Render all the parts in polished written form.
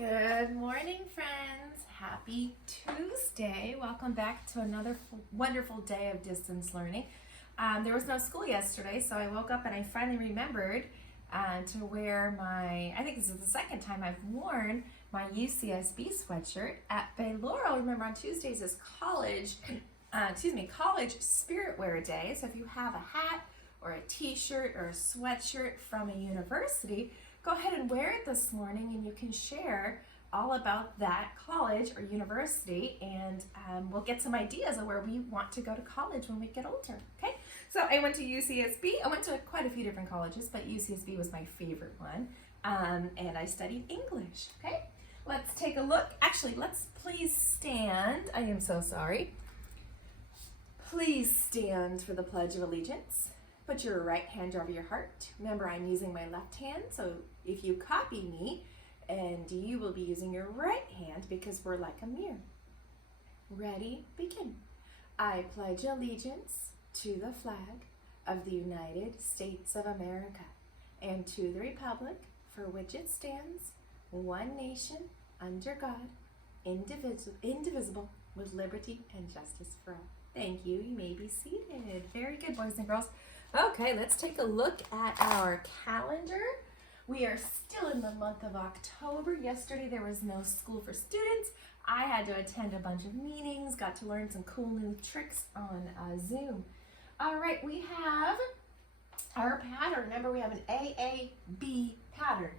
Good morning, friends. Happy Tuesday. Welcome back to another wonderful day of distance learning. There was no school yesterday, so I woke up and I finally remembered to wear I think this is the second time I've worn my UCSB sweatshirt at Baylor. Remember, on Tuesdays is college spirit wear day. So if you have a hat or a t-shirt or a sweatshirt from a university, go ahead and wear it this morning and you can share all about that college or university, and we'll get some ideas of where we want to go to college when we get older, okay? So I went to UCSB. I went to quite a few different colleges, but UCSB was my favorite one, and I studied English, okay? Let's take a look. Actually, let's please stand. I am so sorry. Please stand for the Pledge of Allegiance. Put your right hand over your heart. Remember, I'm using my left hand, so if you copy me, and you will be using your right hand because we're like a mirror. Ready? Begin. I pledge allegiance to the flag of the United States of America and to the republic for which it stands, one nation, under God, indivisible, with liberty and justice for all. Thank you. You may be seated. Very good, boys and girls. Okay, let's take a look at our calendar. We are still in the month of October. Yesterday there was no school for students. I had to attend a bunch of meetings, got to learn some cool new tricks on Zoom. All right, we have our pattern. Remember, we have an AAB pattern.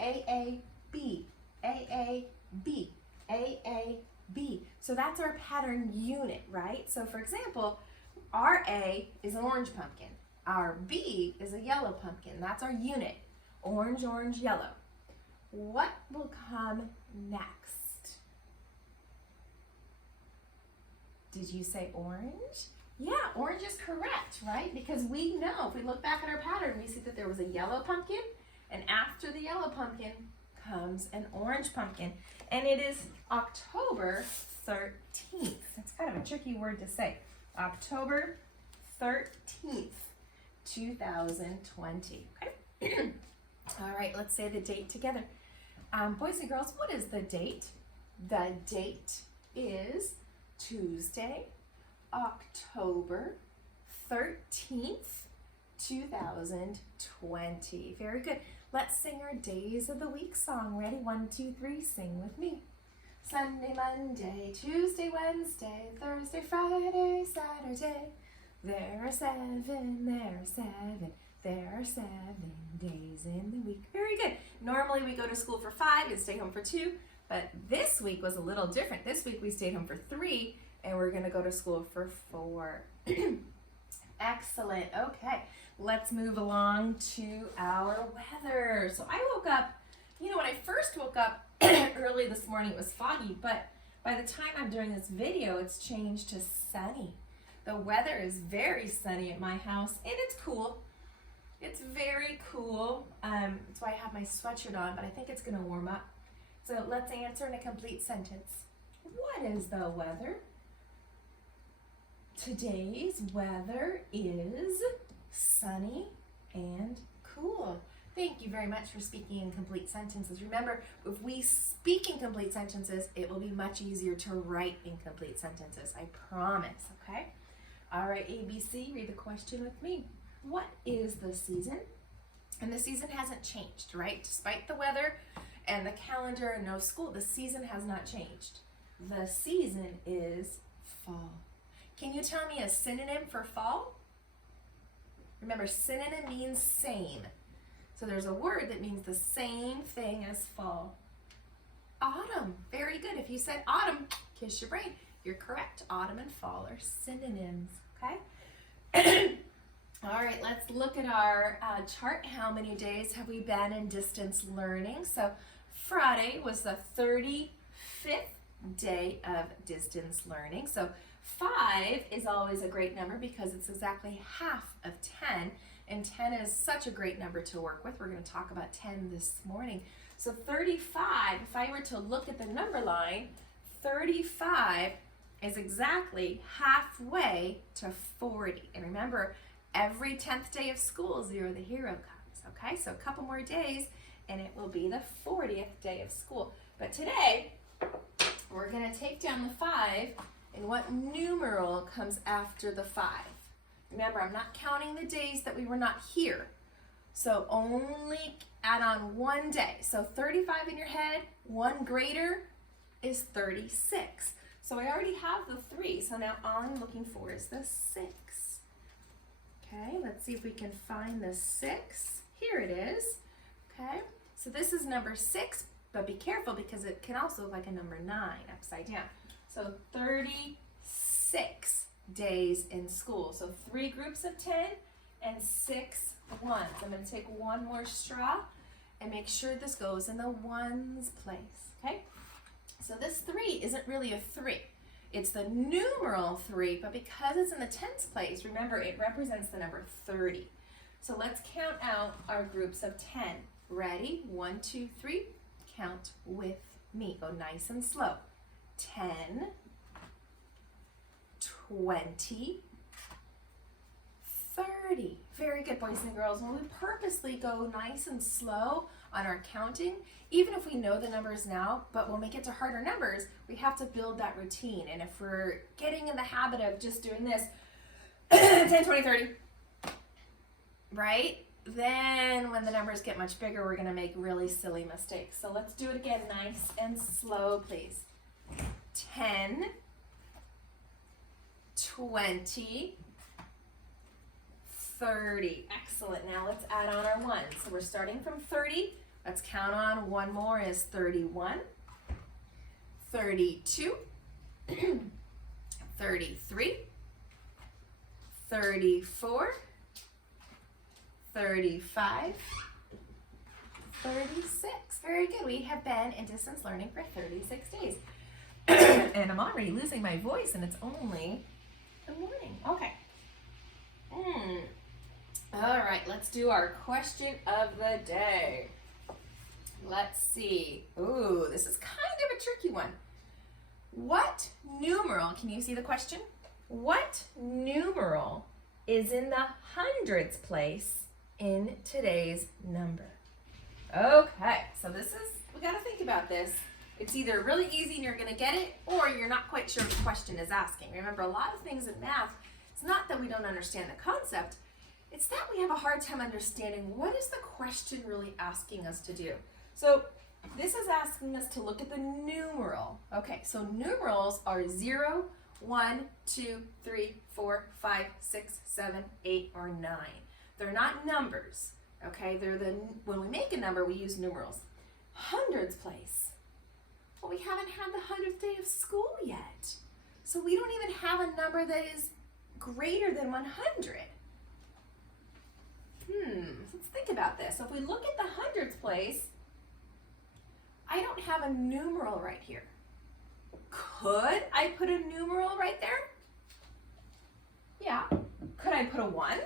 AAB, AAB, AAB. So that's our pattern unit, right? So for example, our A is an orange pumpkin. Our B is a yellow pumpkin. That's our unit. Orange, orange, yellow. What will come next? Did you say orange? Yeah, orange is correct, right? Because we know, if we look back at our pattern, we see that there was a yellow pumpkin, and after the yellow pumpkin comes an orange pumpkin. And it is October 13th. That's kind of a tricky word to say. October 13th, 2020. Okay? All right, let's say the date together. Boys and girls, what is the date? The date is Tuesday, October 13th, 2020. Very good. Let's sing our Days of the Week song. Ready? 1, 2, 3, sing with me. Sunday, Monday, Tuesday, Wednesday, Thursday, Friday, Saturday. There are 7, there are 7. There are 7 days in the week. Very good. Normally we go to school for 5 and stay home for 2, but this week was a little different. This week we stayed home for 3 and we're going to go to school for 4. Excellent. Okay, let's move along to our weather. So I woke up, when I first woke up early this morning, it was foggy, but by the time I'm doing this video, it's changed to sunny. The weather is very sunny at my house and it's cool. It's very cool. That's why I have my sweatshirt on, but I think it's going to warm up. So let's answer in a complete sentence. What is the weather? Today's weather is sunny and cool. Thank you very much for speaking in complete sentences. Remember, if we speak in complete sentences, it will be much easier to write in complete sentences. I promise, okay? All right, ABC, read the question with me. What is the season? And the season hasn't changed, right? Despite the weather and the calendar and no school, the season has not changed. The season is fall. Can you tell me a synonym for fall? Remember, synonym means same. So there's a word that means the same thing as fall. Autumn. Very good. If you said autumn, kiss your brain. You're correct. Autumn and fall are synonyms, okay? All right, let's look at our chart. How many days have we been in distance learning? So Friday was the 35th day of distance learning. So 5 is always a great number because it's exactly half of 10. And 10 is such a great number to work with. We're going to talk about 10 this morning. So 35, if I were to look at the number line, 35 is exactly halfway to 40. And remember, every 10th day of school, Zero the Hero comes, okay? So a couple more days and it will be the 40th day of school. But today, we're going to take down the 5, and what numeral comes after the 5? Remember, I'm not counting the days that we were not here. So only add on one day. So 35 in your head, 1 greater is 36. So I already have the 3, so now all I'm looking for is the 6. Okay, let's see if we can find the 6. Here it is. Okay, so this is number 6, but be careful because it can also look like a number 9 upside down. So 36 days in school. So 3 groups of 10 and 6 ones. I'm going to take one more straw and make sure this goes in the ones place. Okay, so this 3 isn't really a 3. It's the numeral 3, but because it's in the tens place, remember it represents the number 30. So let's count out our groups of 10. Ready? 1, 2, 3. Count with me. Go nice and slow. 10, 20, 30. Very good, boys and girls. When we purposely go nice and slow on our counting, even if we know the numbers now, but when we get to harder numbers, we have to build that routine. And if we're getting in the habit of just doing this, 10, 20, 30, right? Then when the numbers get much bigger, we're gonna make really silly mistakes. So let's do it again, nice and slow, please. 10, 20, 30. Excellent. Now let's add on our ones. So we're starting from 30. Let's count on one more is 31, 32, 33, 34, 35, 36. Very good. We have been in distance learning for 36 days. And I'm already losing my voice and it's only the morning. Okay. All right, let's do our question of the day. Let's see. Ooh, this is kind of a tricky one. What numeral, can you see the question? What numeral is in the hundreds place in today's number? Okay, so we gotta think about this. It's either really easy and you're gonna get it, or you're not quite sure what the question is asking. Remember, a lot of things in math, it's not that we don't understand the concept, it's that we have a hard time understanding what is the question really asking us to do. So this is asking us to look at the numeral. Okay, so numerals are 0, 1, 2, 3, 4, 5, 6, 7, 8, or 9. They're not numbers, okay? When we make a number, we use numerals. Hundreds place. Well, we haven't had the 100th day of school yet. So we don't even have a number that is greater than 100. Let's think about this. So if we look at the hundreds place, I don't have a numeral right here. Could I put a numeral right there? Yeah. Could I put a 1?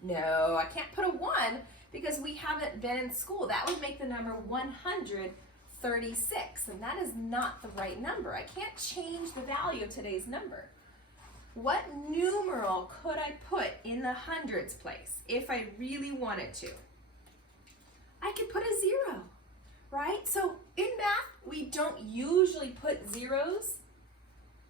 No, I can't put a 1 because we haven't been in school. That would make the number 136, and that is not the right number. I can't change the value of today's number. What numeral could I put in the hundreds place if I really wanted to? I could put a 0, right? So in math, we don't usually put zeros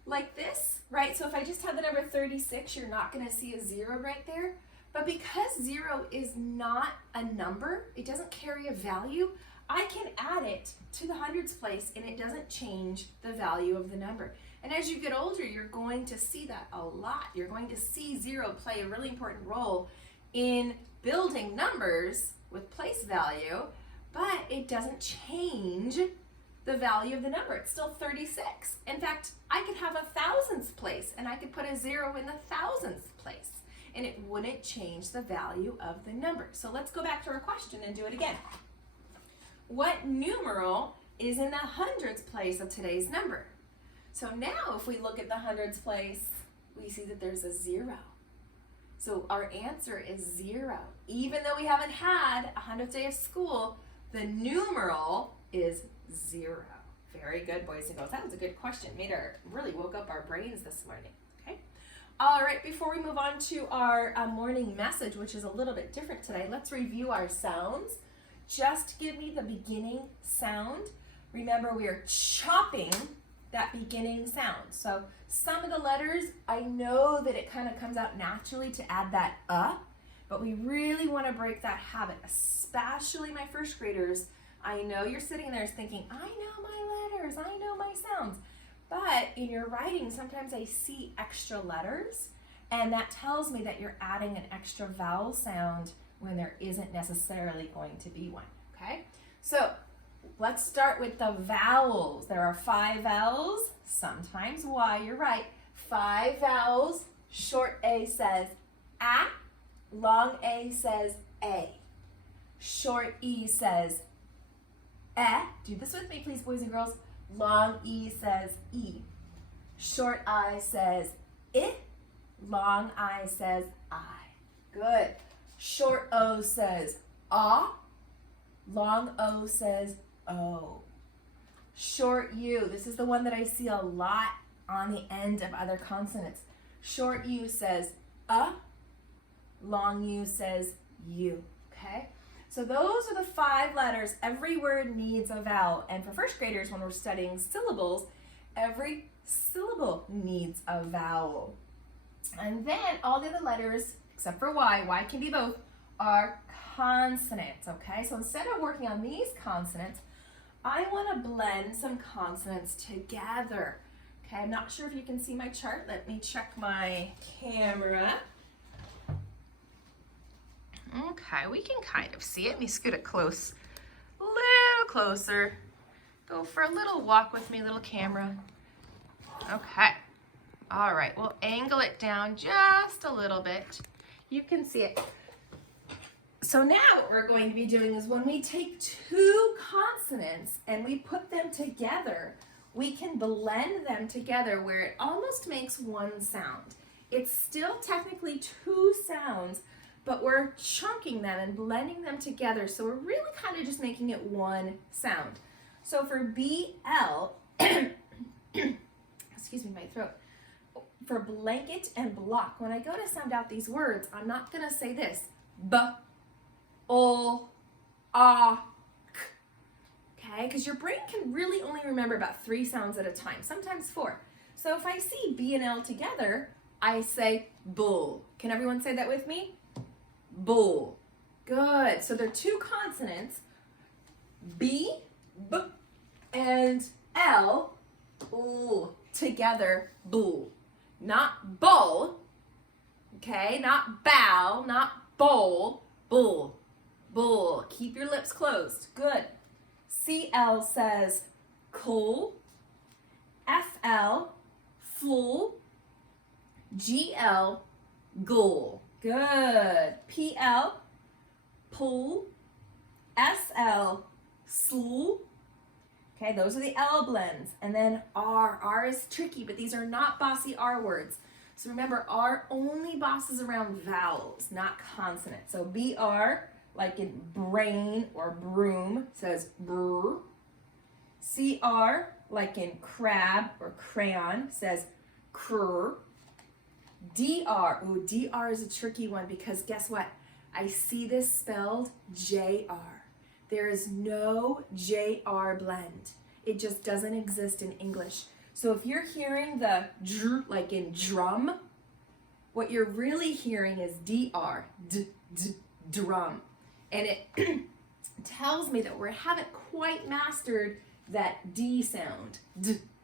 like this, right? So if I just have the number 36, you're not gonna see a 0 right there. But because 0 is not a number, it doesn't carry a value, I can add it to the hundreds place and it doesn't change the value of the number. And as you get older, you're going to see that a lot. You're going to see 0 play a really important role in building numbers with place value, but it doesn't change the value of the number. It's still 36. In fact, I could have a thousandths place and I could put a 0 in the thousandths place and it wouldn't change the value of the number. So let's go back to our question and do it again. What numeral is in the hundreds place of today's number? So now if we look at the hundreds place, we see that there's a 0. So our answer is 0. Even though we haven't had a 100th day of school, the numeral is 0. Very good, boys and girls. That was a good question. Really woke up our brains this morning. Okay. All right, before we move on to our morning message, which is a little bit different today, let's review our sounds. just give me the beginning sound. Remember, we are chopping that beginning sound. So some of the letters, I know that it kind of comes out naturally to add that but we really want to break that habit, especially my first graders. I know you're sitting there thinking, I know my letters, I know my sounds. But in your writing, sometimes I see extra letters, and that tells me that you're adding an extra vowel sound when there isn't necessarily going to be one, okay? So let's start with the vowels. There are 5 vowels, sometimes Y, you're right. 5 vowels, short A says A, long A says A. Short E says E. Do this with me, please, boys and girls. Long E says E. Short I says I. Long I says I. Good. Short O says ah. Long O says O. Short U. This is the one that I see a lot on the end of other consonants. Short U says long U says U. Okay? So those are the 5 letters. Every word needs a vowel. And for first graders, when we're studying syllables, every syllable needs a vowel. And then all the other letters, except for Y, Y can be both, are consonants, okay? So instead of working on these consonants, I want to blend some consonants together. Okay, I'm not sure if you can see my chart. Let me check my camera. Okay, we can kind of see it. Let me scoot it close, a little closer. Go for a little walk with me, little camera. Okay. All right, we'll angle it down just a little bit. You can see it. So now what we're going to be doing is when we take 2 consonants and we put them together, we can blend them together where it almost makes one sound. It's still technically 2 sounds, but we're chunking them and blending them together, so we're really kind of just making it one sound. So for BL, excuse me, my throat. For blanket and block, when I go to sound out these words, I'm not going to say this. B, O, A, K. Okay? Because your brain can really only remember about 3 sounds at a time, sometimes 4. So if I see B and L together, I say bull. Can everyone say that with me? Bull. Good. So they're 2 consonants, B, B, and L, ooh, together, bull. Not bull, okay? Not bow, not bowl, bull, bull. Keep your lips closed. Good. CL says cool. FL, full. GL, goal. Good. PL, pull. SL, slool. Okay, those are the L blends. And then R. R is tricky, but these are not bossy R words. So remember, R only bosses around vowels, not consonants. So BR, like in brain or broom, says brr. CR, like in crab or crayon, says crr. DR, ooh, DR is a tricky one because guess what? I see this spelled JR. There is no JR blend. It just doesn't exist in English. So if you're hearing the dr, like in drum, what you're really hearing is DR, drum. And it tells me that we haven't quite mastered that D sound.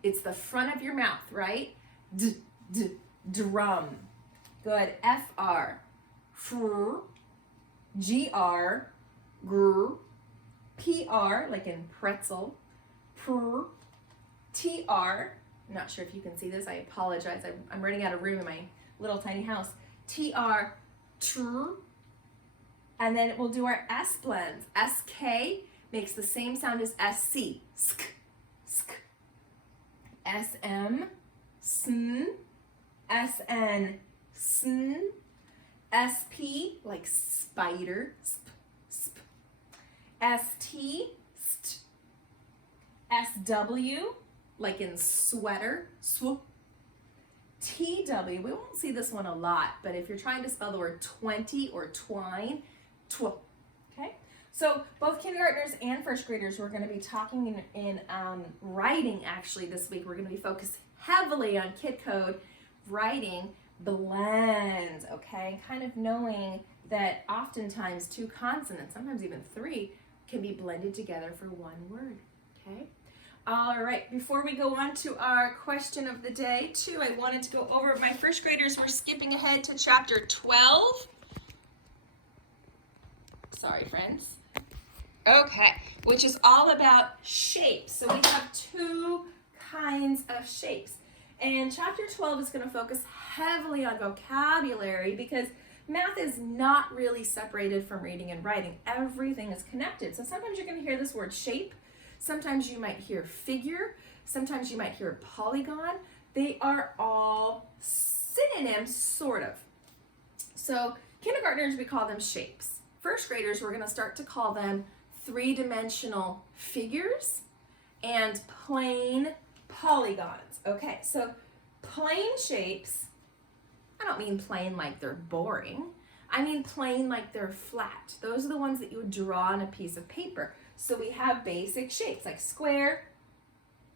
It's the front of your mouth, right? Drum. Good. FR, fr, GR, gr, PR, like in pretzel, pr, TR, I'm not sure if you can see this, I apologize, I'm running out of room in my little tiny house, TR, tr, and then we'll do our S blends. SK makes the same sound as SC, sk, sk, SM, sn, SN, sn, SP, like spider, sp, sp, ST, st, SW, like in sweater, swoop, TW, we won't see this one a lot, but if you're trying to spell the word 20 or twine, tw, okay? So both kindergartners and first graders, we're going to be talking in writing actually this week. We're going to be focused heavily on Kid Code writing blends, okay? Kind of knowing that oftentimes two consonants, sometimes even three, can be blended together for one word, okay? All right, before we go on to our question of the day, too, I wanted to go over my first graders. We're skipping ahead to chapter 12. Sorry, friends. Okay, which is all about shapes. So we have two kinds of shapes. And chapter 12 is going to focus heavily on vocabulary because math is not really separated from reading and writing. Everything is connected. So sometimes you're going to hear this word shape. Sometimes you might hear figure. Sometimes you might hear polygon. They are all synonyms, sort of. So kindergartners, we call them shapes. First graders, we're going to start to call them three-dimensional figures and plane polygons. Okay, so plane shapes, I don't mean plain like they're boring. I mean plain like they're flat. Those are the ones that you would draw on a piece of paper. So we have basic shapes like square,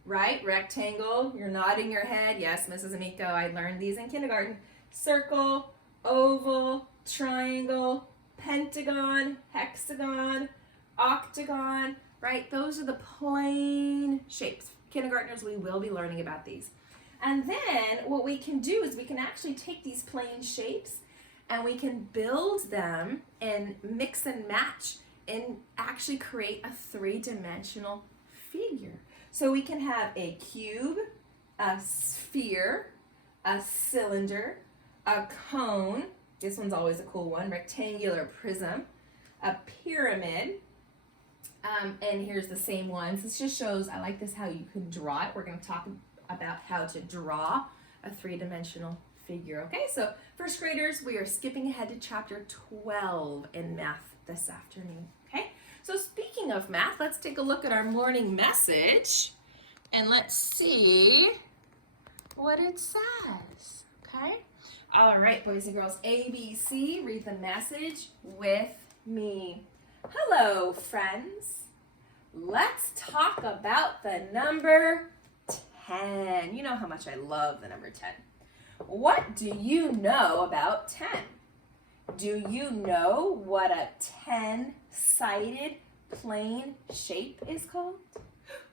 right? Rectangle, you're nodding your head. Yes, Mrs. Amico, I learned these in kindergarten. Circle, oval, triangle, pentagon, hexagon, octagon, right? Those are the plain shapes. Kindergartners, we will be learning about these. And then what we can do is we can actually take these plain shapes and we can build them and mix and match and actually create a three-dimensional figure. So we can have a cube, a sphere, a cylinder, a cone, this one's always a cool one, rectangular prism, a pyramid, and here's the same ones. This just shows, I like this, how you can draw it. We're going to talk about how to draw a three-dimensional figure. Okay, so first graders, we are skipping ahead to chapter 12 in math this afternoon. Okay, so speaking of math, let's take a look at our morning message and let's see what it says. Okay, all right, boys and girls, ABC, read the message with me. Hello, friends. Let's talk about the number 10. You know how much I love the number 10. What do you know about 10? Do you know what a 10-sided plane shape is called?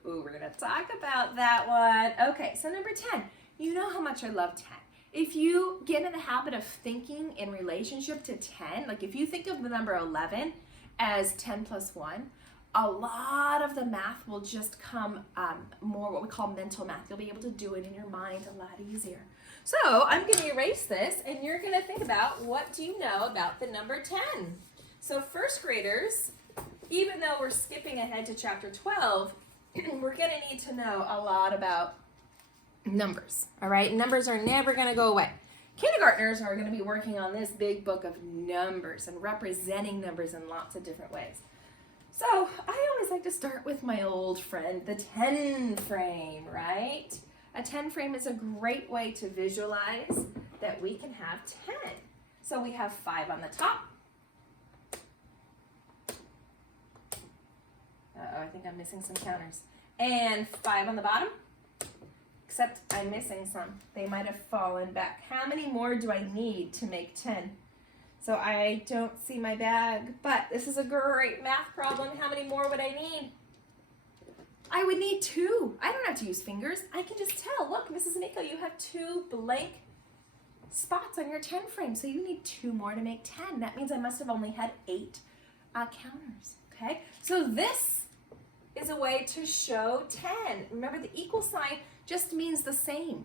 Ooh, we're going to talk about that one. Okay, so number 10. You know how much I love 10. If you get in the habit of thinking in relationship to 10, like if you think of the number 11 as 10 plus 1, a lot of the math will just come more what we call mental math. You'll be able to do it in your mind a lot easier. So I'm going to erase this, and you're going to think about, what do you know about the number 10? So first graders, even though we're skipping ahead to chapter 12, we're going to need to know a lot about numbers, all right? Numbers are never going to go away. Kindergartners are going to be working on this big book of numbers and representing numbers in lots of different ways. So I always like to start with my old friend, the 10 frame, right? A 10 frame is a great way to visualize that we can have 10. So we have 5 on the top. Uh-oh, I think I'm missing some counters. And 5 on the bottom, except I'm missing some. They might have fallen back. How many more do I need to make 10? So I don't see my bag, but this is a great math problem. How many more would I need? I would need 2. I don't have to use fingers. I can just tell. Look, Mrs. Amico, you have 2 blank spots on your 10 frame, so you need 2 more to make 10. That means I must have only had 8 counters, okay? So this is a way to show 10. Remember, the equal sign just means the same.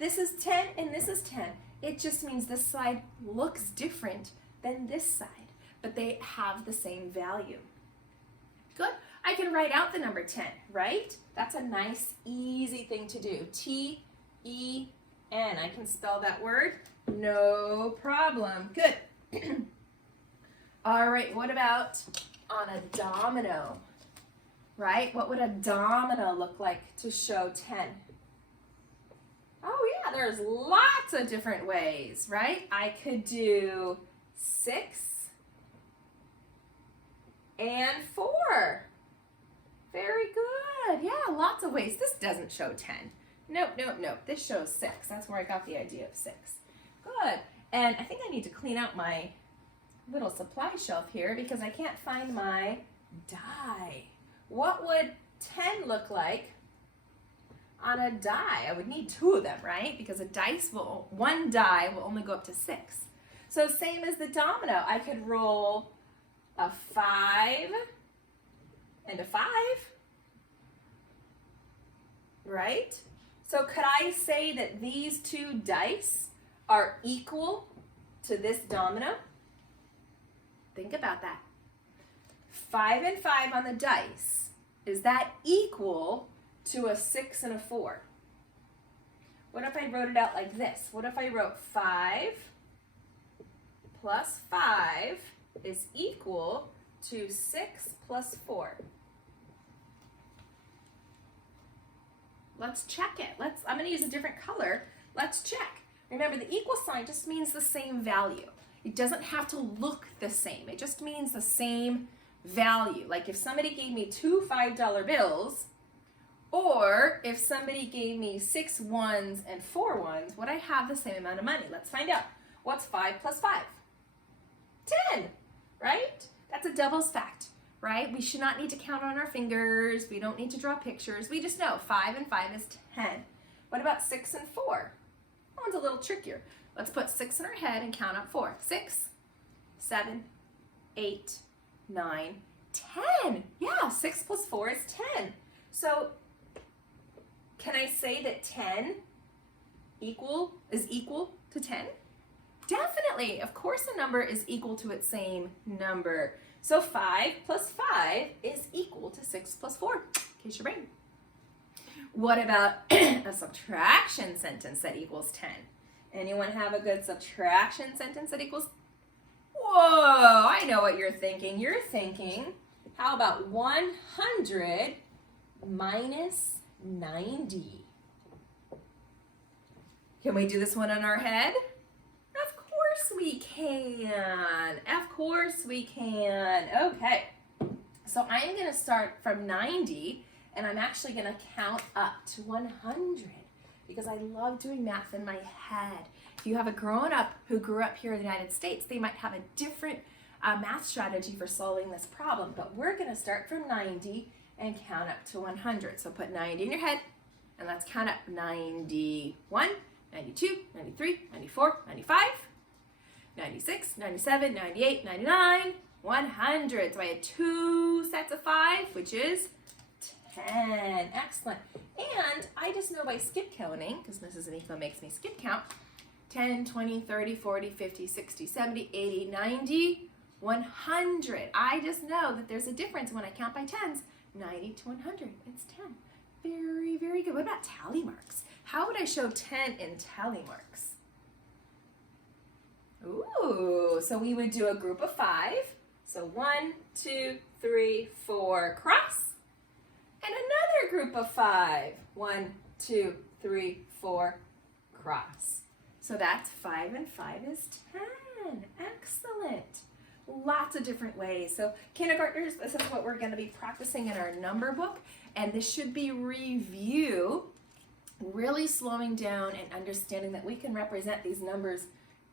This is 10 and this is 10. It just means this side looks different than this side, but they have the same value. Good. I can write out the number 10, right? That's a nice, easy thing to do. T-E-N. I can spell that word. No problem. Good. All right, what about on a domino, right? What would a domino look like to show 10? Oh yeah, there's lots of different ways, right? I could do 6, and 4. Very good. Yeah, lots of ways. This doesn't show 10. Nope, nope, nope. This shows 6. That's where I got the idea of 6. Good. And I think I need to clean out my little supply shelf here because I can't find my die. What would 10 look like on a die? I would need 2 of them, right? Because one die will only go up to 6. So same as the domino, I could roll a 5 and a 5, right? So could I say that these 2 dice are equal to this domino? Think about that. 5 and 5 on the dice. Is that equal to a 6 and a 4? What if I wrote it out like this? What if I wrote 5 plus 5 is equal to 6 plus 4? Let's check it. I'm going to use a different color. Let's check. Remember, the equal sign just means the same value. It doesn't have to look the same. It just means the same value. Like if somebody gave me 2 $5 bills, or if somebody gave me 6 ones and 4 ones, would I have the same amount of money? Let's find out. What's 5 plus 5? 10, right? That's a devil's fact, right? We should not need to count on our fingers. We don't need to draw pictures. We just know 5 and 5 is 10. What about 6 and 4? That one's a little trickier. Let's put 6 in our head and count up 4. 6, 7, 8, 9, 10. Yeah, 6 plus 4 is 10. So can I say that 10 is equal to 10? Definitely. Of course a number is equal to its same number. So 5 plus 5 is equal to 6 plus 4, in case your brain. What about a subtraction sentence that equals 10? Anyone have a good subtraction sentence that equals? Whoa, I know what you're thinking. You're thinking, how about 100 minus 90? Can we do this one on our head? Of course we can. Of course we can. Okay. So I'm going to start from 90, and I'm actually going to count up to 100 because I love doing math in my head. If you have a grown-up who grew up here in the United States, they might have a different math strategy for solving this problem, but we're going to start from 90 and count up to 100. So put 90 in your head, and let's count up 91, 92, 93, 94, 95, 96, 97, 98, 99, 100. So I had 2 sets of 5, which is 10. Excellent. And I just know by skip counting, because Mrs. Anico makes me skip count, 10, 20, 30, 40, 50, 60, 70, 80, 90, 100. I just know that there's a difference when I count by tens. 90 to 100. It's 10. Very, very good. What about tally marks? How would I show 10 in tally marks? Ooh, so we would do a group of 5. So 1, 2, 3, 4, cross. And another group of 5. 1, 2, 3, 4, cross. So that's 5 and 5 is 10. Excellent. Lots of different ways. So kindergartners, this is what we're going to be practicing in our number book. And this should be review, really slowing down and understanding that we can represent these numbers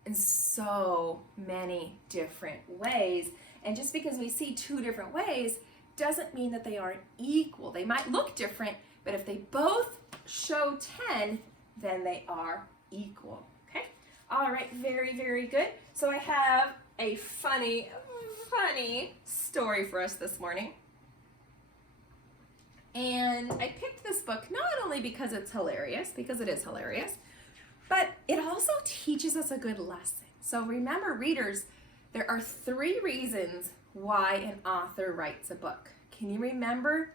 in so many different ways. And just because we see 2 different ways doesn't mean that they aren't equal. They might look different, but if they both show 10, then they are equal. Okay? All right, very, very good. So I have a funny story for us this morning. And I picked this book not only because it's hilarious, because it is hilarious, but it also teaches us a good lesson. So remember, readers, there are 3 reasons why an author writes a book. Can you remember?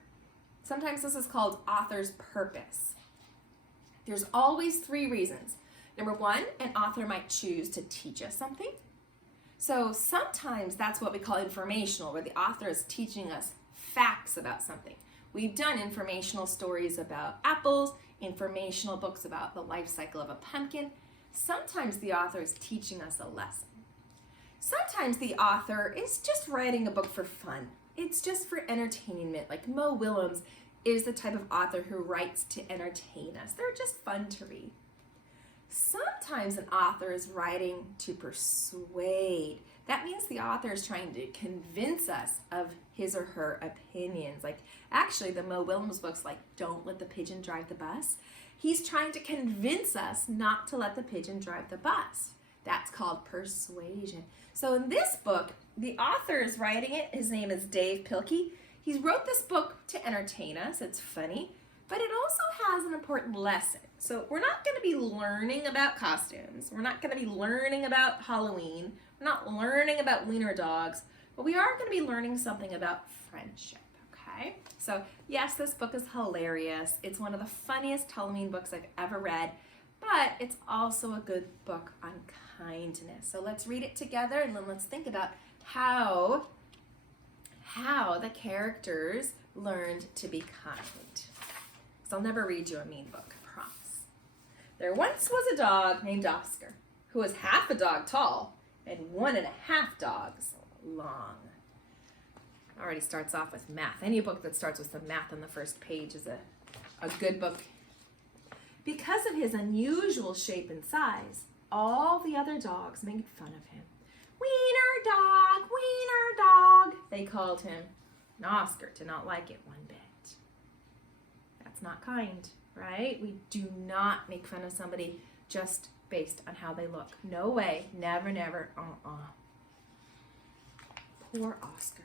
Sometimes this is called author's purpose. There's always 3 reasons. Number 1, an author might choose to teach us something. So sometimes that's what we call informational, where the author is teaching us facts about something. We've done informational stories about apples, informational books about the life cycle of a pumpkin. Sometimes the author is teaching us a lesson. Sometimes the author is just writing a book for fun. It's just for entertainment. Like Mo Willems is the type of author who writes to entertain us. They're just fun to read. Sometimes an author is writing to persuade. That means the author is trying to convince us of his or her opinions. Like actually the Mo Willems books, like Don't Let the Pigeon Drive the Bus. He's trying to convince us not to let the pigeon drive the bus. That's called persuasion. So in this book, the author is writing it. His name is Dave Pilkey. He wrote this book to entertain us. It's funny, but it also has an important lesson. So we're not going to be learning about costumes. We're not going to be learning about Halloween. We're not learning about wiener dogs, but we are going to be learning something about friendship, okay? So yes, this book is hilarious. It's one of the funniest Halloween books I've ever read, but it's also a good book on kindness. So let's read it together and then let's think about how the characters learned to be kind. So I'll never read you a mean book, I promise. There once was a dog named Oscar, who was half a dog tall and 1.5 dogs long. Already starts off with math. Any book that starts with some math on the first page is a good book. Because of his unusual shape and size, all the other dogs made fun of him. Wiener dog, they called him. And Oscar did not like it one bit. That's not kind, right? We do not make fun of somebody just based on how they look. No way, never, Poor Oscar.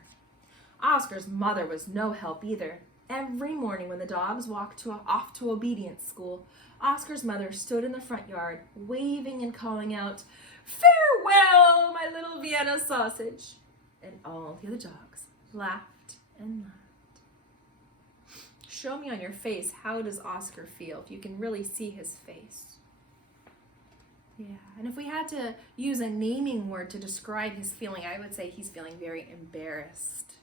Oscar's mother was no help either. Every morning when the dogs walked off to obedience school, Oscar's mother stood in the front yard, waving and calling out, "Farewell, my little Vienna sausage!" And all the other dogs laughed and laughed. Show me on your face, how does Oscar feel, if you can really see his face? Yeah, and if we had to use a naming word to describe his feeling, I would say he's feeling very embarrassed.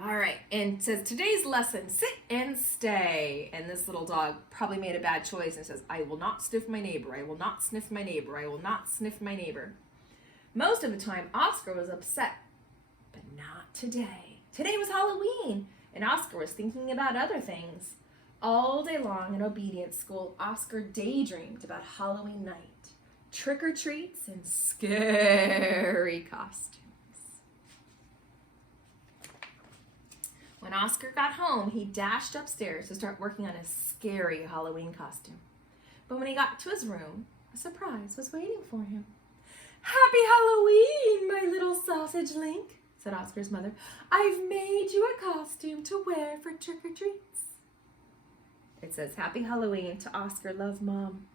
All right, and it says today's lesson, sit and stay. And this little dog probably made a bad choice and says, I will not sniff my neighbor. I will not sniff my neighbor. I will not sniff my neighbor. Most of the time, Oscar was upset, but not today. Today was Halloween, and Oscar was thinking about other things. All day long in obedience school, Oscar daydreamed about Halloween night, trick-or-treats, and scary costumes. When Oscar got home, he dashed upstairs to start working on his scary Halloween costume. But when he got to his room, a surprise was waiting for him. "Happy Halloween, my little sausage link," said Oscar's mother. "I've made you a costume to wear for trick-or-treats." It says, "Happy Halloween to Oscar, love Mom."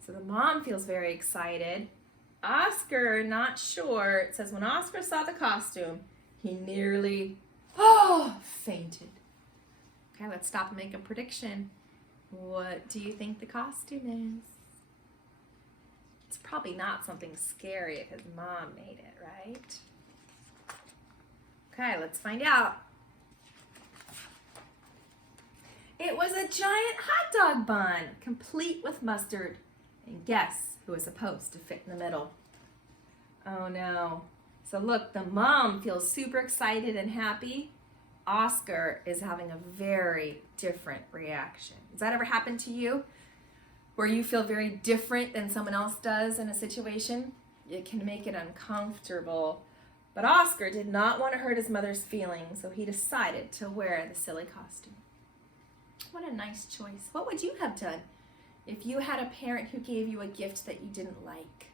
So the mom feels very excited. Oscar, not sure. It says, when Oscar saw the costume, he nearly fainted. Okay, let's stop and make a prediction. What do you think the costume is? It's probably not something scary because Mom made it, right? Okay, let's find out. It was a giant hot dog bun, complete with mustard. And guess who was supposed to fit in the middle? Oh no. So look, the mom feels super excited and happy. Oscar is having a very different reaction. Has that ever happened to you? Where you feel very different than someone else does in a situation? It can make it uncomfortable. But Oscar did not want to hurt his mother's feelings, so he decided to wear the silly costume. What a nice choice. What would you have done if you had a parent who gave you a gift that you didn't like?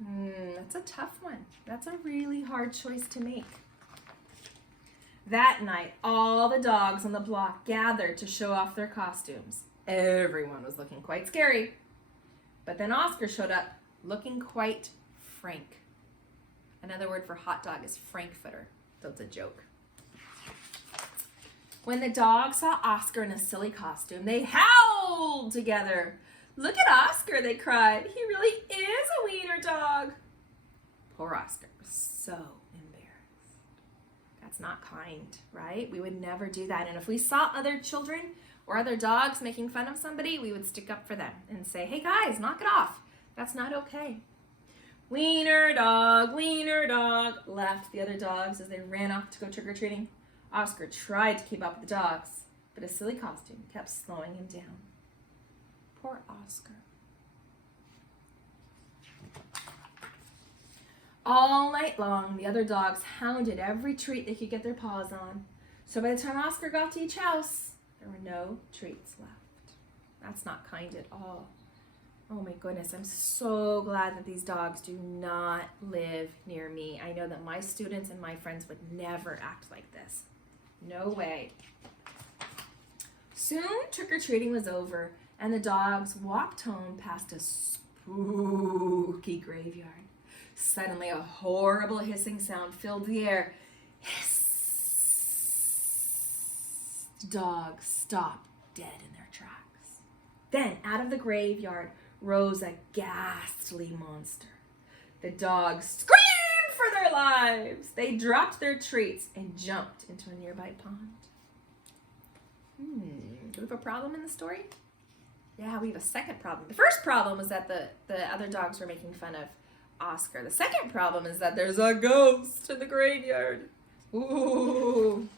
That's a tough one. That's a really hard choice to make. That night, all the dogs on the block gathered to show off their costumes. Everyone was looking quite scary. But then Oscar showed up looking quite frank. Another word for hot dog is frankfurter. That's a joke. When the dogs saw Oscar in a silly costume, they howled together. "Look at Oscar," they cried. "He really is a wiener dog." Poor Oscar was so embarrassed. That's not kind, right? We would never do that. And if we saw other children or other dogs making fun of somebody, we would stick up for them and say, "Hey guys, knock it off. That's not okay." wiener dog, laughed the other dogs as they ran off to go trick-or-treating. Oscar tried to keep up with the dogs, but his silly costume kept slowing him down. Poor Oscar. All night long, the other dogs hounded every treat they could get their paws on. So by the time Oscar got to each house, there were no treats left. That's not kind at all. Oh my goodness, I'm so glad that these dogs do not live near me. I know that my students and my friends would never act like this. No way. Soon, trick-or-treating was over, and the dogs walked home past a spooky graveyard. Suddenly, a horrible hissing sound filled the air. Hiss! The dogs stopped dead in their tracks. Then, out of the graveyard, rose a ghastly monster. The dogs screamed for their lives. They dropped their treats and jumped into a nearby pond. Do we have a problem in the story? Yeah, we have a second problem. The first problem was that the other dogs were making fun of Oscar. The second problem is that there's a ghost in the graveyard. Ooh.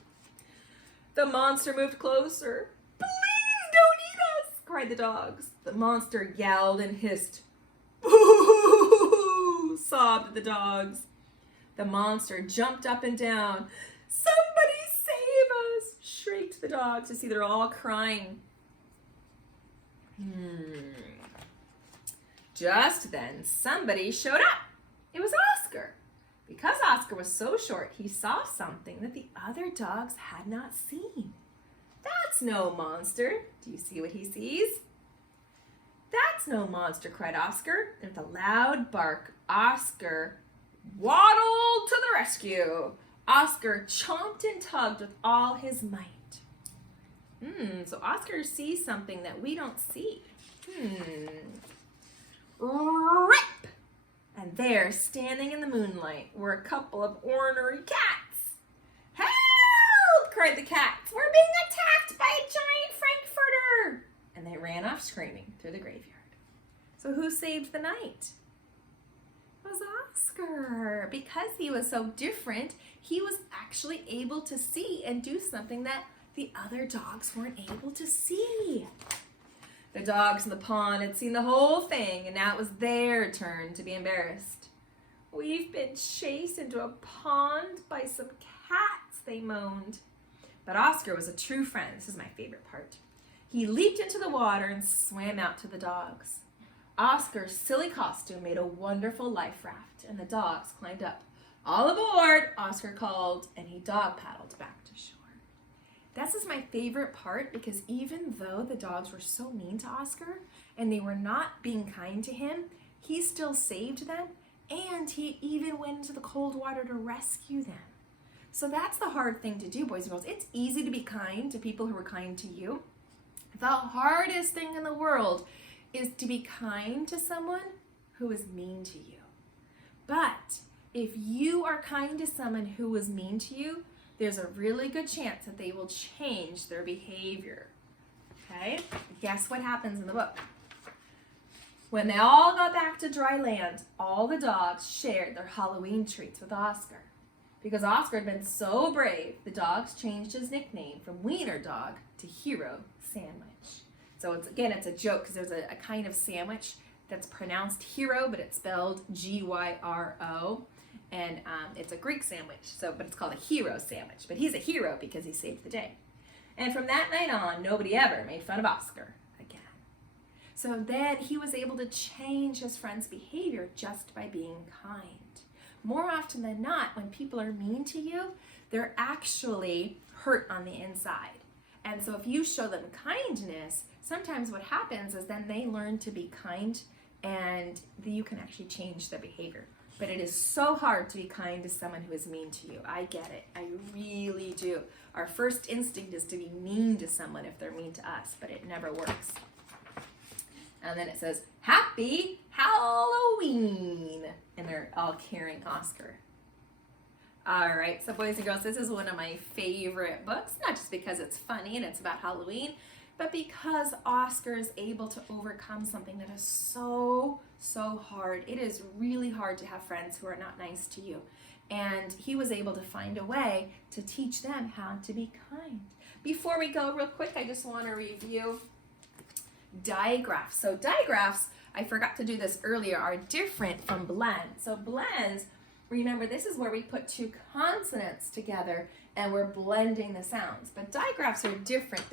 The monster moved closer. Please don't eat us, cried the dogs. The monster yelled and hissed. Boo! Sobbed the dogs. The monster jumped up and down. Somebody save us! Shrieked the dogs. You see, they're all crying. Just then, somebody showed up. It was Oscar. Because Oscar was so short, he saw something that the other dogs had not seen. That's no monster. Do you see what he sees? That's no monster, cried Oscar. And with a loud bark, Oscar waddled to the rescue. Oscar chomped and tugged with all his might. So Oscar sees something that we don't see. Rip! And there, standing in the moonlight, were a couple of ornery cats. Help! Cried the cats. We're being attacked by a giant Frankfurter! And they ran off screaming through the graveyard. So who saved the night? It was Oscar. Because he was so different, he was actually able to see and do something that the other dogs weren't able to see. The dogs in the pond had seen the whole thing, and now it was their turn to be embarrassed. We've been chased into a pond by some cats, they moaned. But Oscar was a true friend. This is my favorite part. He leaped into the water and swam out to the dogs. Oscar's silly costume made a wonderful life raft, and the dogs climbed up. All aboard, Oscar called, and he dog paddled back to shore. This is my favorite part because even though the dogs were so mean to Oscar and they were not being kind to him, he still saved them, and he even went into the cold water to rescue them. So that's the hard thing to do, boys and girls. It's easy to be kind to people who are kind to you. The hardest thing in the world is to be kind to someone who is mean to you. But if you are kind to someone who is mean to you, there's a really good chance that they will change their behavior. Okay? Guess what happens in the book? When they all got back to dry land, all the dogs shared their Halloween treats with Oscar. Because Oscar had been so brave, the dogs changed his nickname from Wiener Dog to Hero Sandwich. So it's a joke because there's a kind of sandwich that's pronounced hero, but it's spelled Gyro. And it's a Greek sandwich, but it's called a hero sandwich. But he's a hero because he saved the day. And from that night on, nobody ever made fun of Oscar again. So then he was able to change his friend's behavior just by being kind. More often than not, when people are mean to you, they're actually hurt on the inside. And so if you show them kindness, sometimes what happens is then they learn to be kind, and you can actually change their behavior. But it is so hard to be kind to someone who is mean to you. I get it. I really do. Our first instinct is to be mean to someone if they're mean to us, but it never works. And then it says, Happy Halloween! And they're all carrying Oscar. All right, so boys and girls, this is one of my favorite books, not just because it's funny and it's about Halloween, but because Oscar is able to overcome something that is so hard. It is really hard to have friends who are not nice to you. And he was able to find a way to teach them how to be kind. Before we go real quick, I just want to review digraphs. So digraphs, I forgot to do this earlier, are different from blends. So blends, remember, this is where we put two consonants together and we're blending the sounds. But digraphs are different.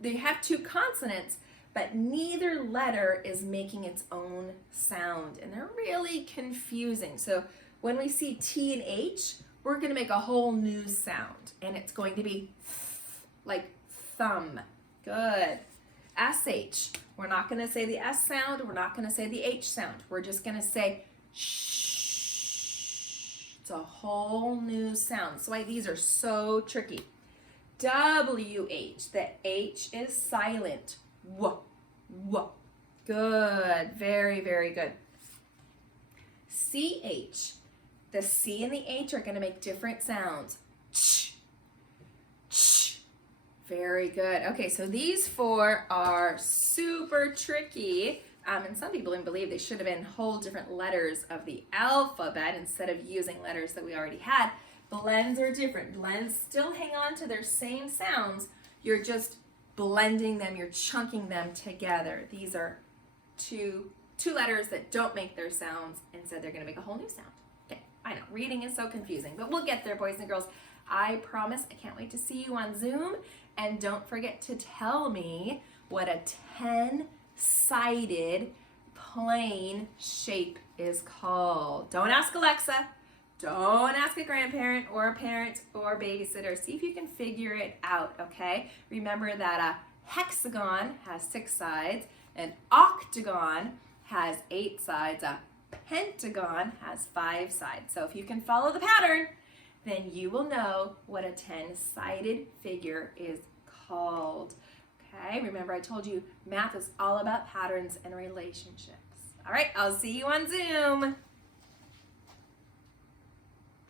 They have two consonants, but neither letter is making its own sound, and they're really confusing. So when we see T and H, we're going to make a whole new sound, and it's going to be like thumb. Good. SH, we're not going to say the S sound, we're not going to say the H sound. We're just going to say shh. It's a whole new sound. That's why these are so tricky. WH, the H is silent. W, w. Good, very, very good. CH, the C and the H are going to make different sounds. Ch, ch. Very good. Okay, so these four are super tricky. And some people even believe they should have been whole different letters of the alphabet instead of using letters that we already had. Blends are different. Blends still hang on to their same sounds. You're just blending them, you're chunking them together. These are two letters that don't make their sounds, instead they're going to make a whole new sound. Okay, I know, reading is so confusing, but we'll get there, boys and girls. I promise. I can't wait to see you on Zoom, and don't forget to tell me what a 10-sided plane shape is called. Don't ask Alexa. Don't ask a grandparent or a parent or a babysitter. See if you can figure it out, okay? Remember that a hexagon has 6 sides, an octagon has 8 sides, a pentagon has 5 sides. So if you can follow the pattern, then you will know what a 10-sided figure is called. Okay, remember I told you math is all about patterns and relationships. All right, I'll see you on Zoom.